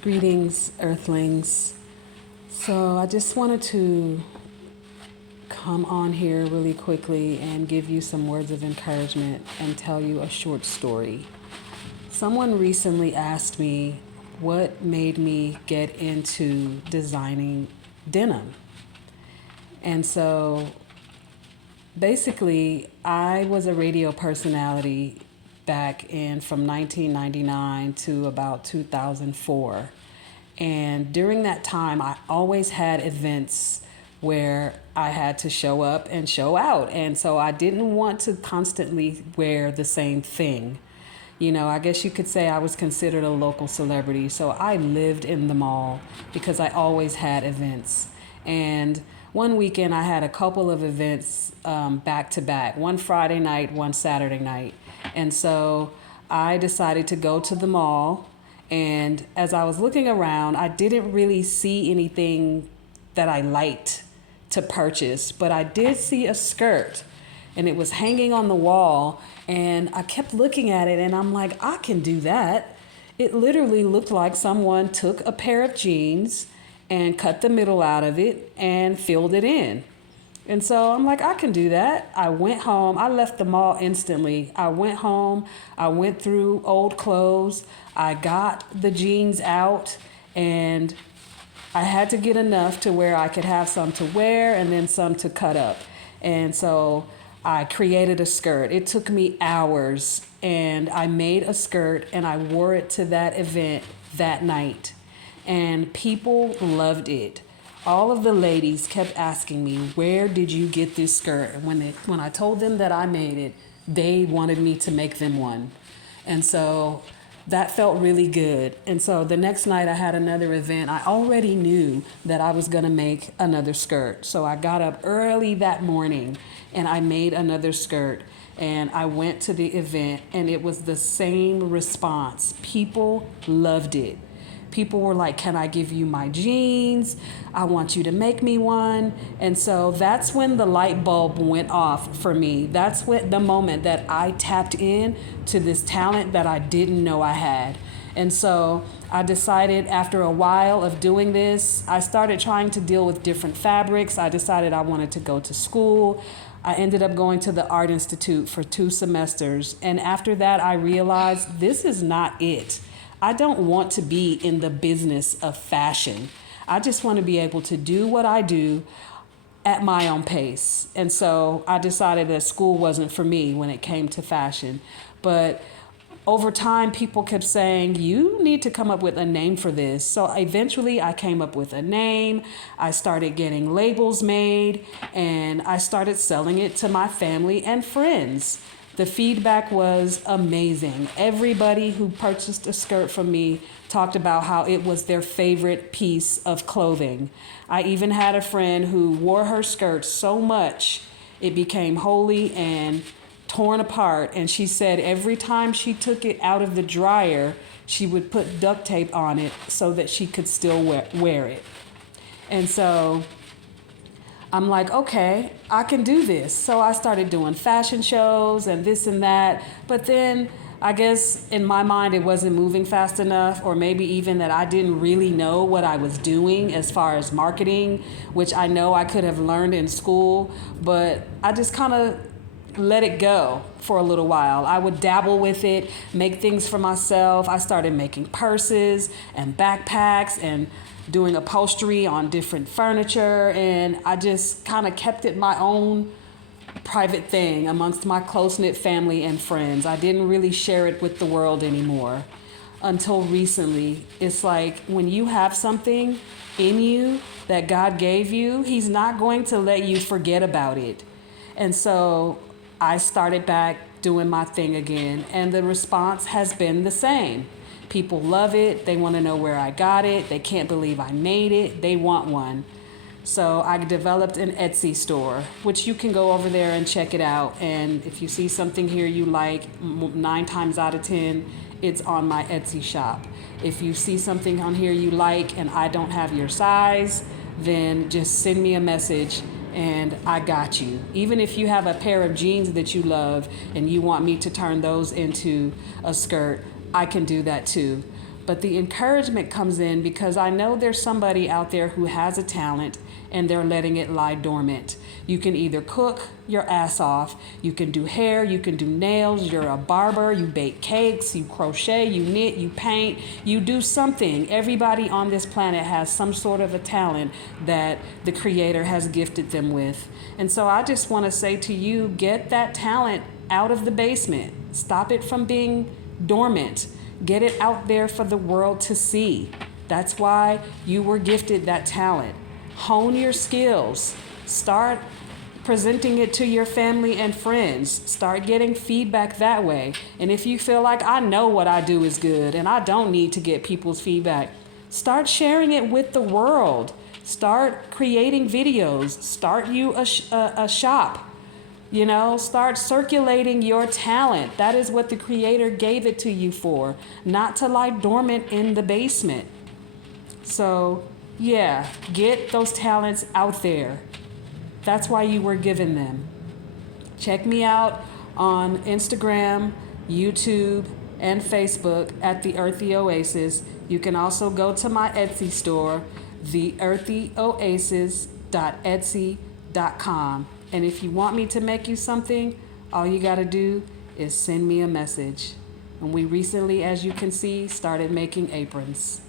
Greetings, Earthlings. So, I just wanted to come on here really quickly and give you some words of encouragement and tell you a short story. Someone recently asked me what made me get into designing denim. And so, basically, I was a radio personality back in from 1999 to about 2004. And during that time, I always had events where I had to show up and show out. And so I didn't want to constantly wear the same thing. You know, I guess you could say I was considered a local celebrity. So I lived in the mall because I always had events. And one weekend I had a couple of events back to back, one Friday night, one Saturday night. And so I decided to go to the mall. And as I was looking around, I didn't really see anything that I liked to purchase, but I did see a skirt and it was hanging on the wall. And I kept looking at it and I'm like, I can do that. It literally looked like someone took a pair of jeans and cut the middle out of it and filled it in. And so I'm like, I can do that. I went home. I left the mall instantly. I went home. I went through old clothes. I got the jeans out and I had to get enough to where I could have some to wear and then some to cut up. And so I created a skirt. It took me hours and I made a skirt and I wore it to that event that night. And people loved it. All of the ladies kept asking me, where did you get this skirt? And when I told them that I made it, they wanted me to make them one. And so that felt really good. And so the next night I had another event. I already knew that I was gonna make another skirt. So I got up early that morning and I made another skirt. And I went to the event and it was the same response. People loved it. People were like, can I give you my jeans? I want you to make me one. And so that's when the light bulb went off for me. That's when the moment that I tapped in to this talent that I didn't know I had. And so I decided after a while of doing this, I started trying to deal with different fabrics. I decided I wanted to go to school. I ended up going to the Art Institute for 2 semesters. And after that, I realized this is not it. I don't want to be in the business of fashion. I just want to be able to do what I do at my own pace. And so I decided that school wasn't for me when it came to fashion. But over time, people kept saying, you need to come up with a name for this. So eventually I came up with a name. I started getting labels made and I started selling it to my family and friends. The feedback was amazing. Everybody who purchased a skirt from me talked about how it was their favorite piece of clothing. I even had a friend who wore her skirt so much it became holey and torn apart. And she said every time she took it out of the dryer, she would put duct tape on it so that she could still wear it. And so I'm like, okay, I can do this. So I started doing fashion shows and this and that. But then I guess in my mind, it wasn't moving fast enough, or maybe even that I didn't really know what I was doing as far as marketing, which I know I could have learned in school, but I just kind of let it go for a little while. I would dabble with it, make things for myself. I started making purses and backpacks and doing upholstery on different furniture, and I just kind of kept it my own private thing amongst my close-knit family and friends. I didn't really share it with the world anymore until recently. It's like when you have something in you that God gave you, He's not going to let you forget about it. And so I started back doing my thing again, and the response has been the same. People love it. They want to know where I got it. They can't believe I made it. They want one. So I developed an Etsy store, which you can go over there and check it out. And if you see something here you like, 9 times out of 10, it's on my Etsy shop. If you see something on here you like and I don't have your size, then just send me a message and I got you. Even if you have a pair of jeans that you love and you want me to turn those into a skirt, I can do that too. But the encouragement comes in because I know there's somebody out there who has a talent and they're letting it lie dormant. You can either cook your ass off, you can do hair, you can do nails, you're a barber, you bake cakes, you crochet, you knit, you paint, you do something. Everybody on this planet has some sort of a talent that the Creator has gifted them with. And so I just want to say to you, get that talent out of the basement. Stop it from being dormant. Get it out there for the world to see. That's why you were gifted that talent. Hone your skills. Start presenting it to your family and friends. Start getting feedback that way. And if you feel like I know what I do is good and I don't need to get people's feedback, start sharing it with the world. Start creating videos. Start you a shop. Start circulating your talent. That is what the Creator gave it to you for, not to lie dormant in the basement. So, yeah, get those talents out there. That's why you were given them. Check me out on Instagram, YouTube, and Facebook at The Earthy Oasis. You can also go to my Etsy store, theearthyoasis.etsy.com. And if you want me to make you something, all you got to do is send me a message. And we recently, as you can see, started making aprons.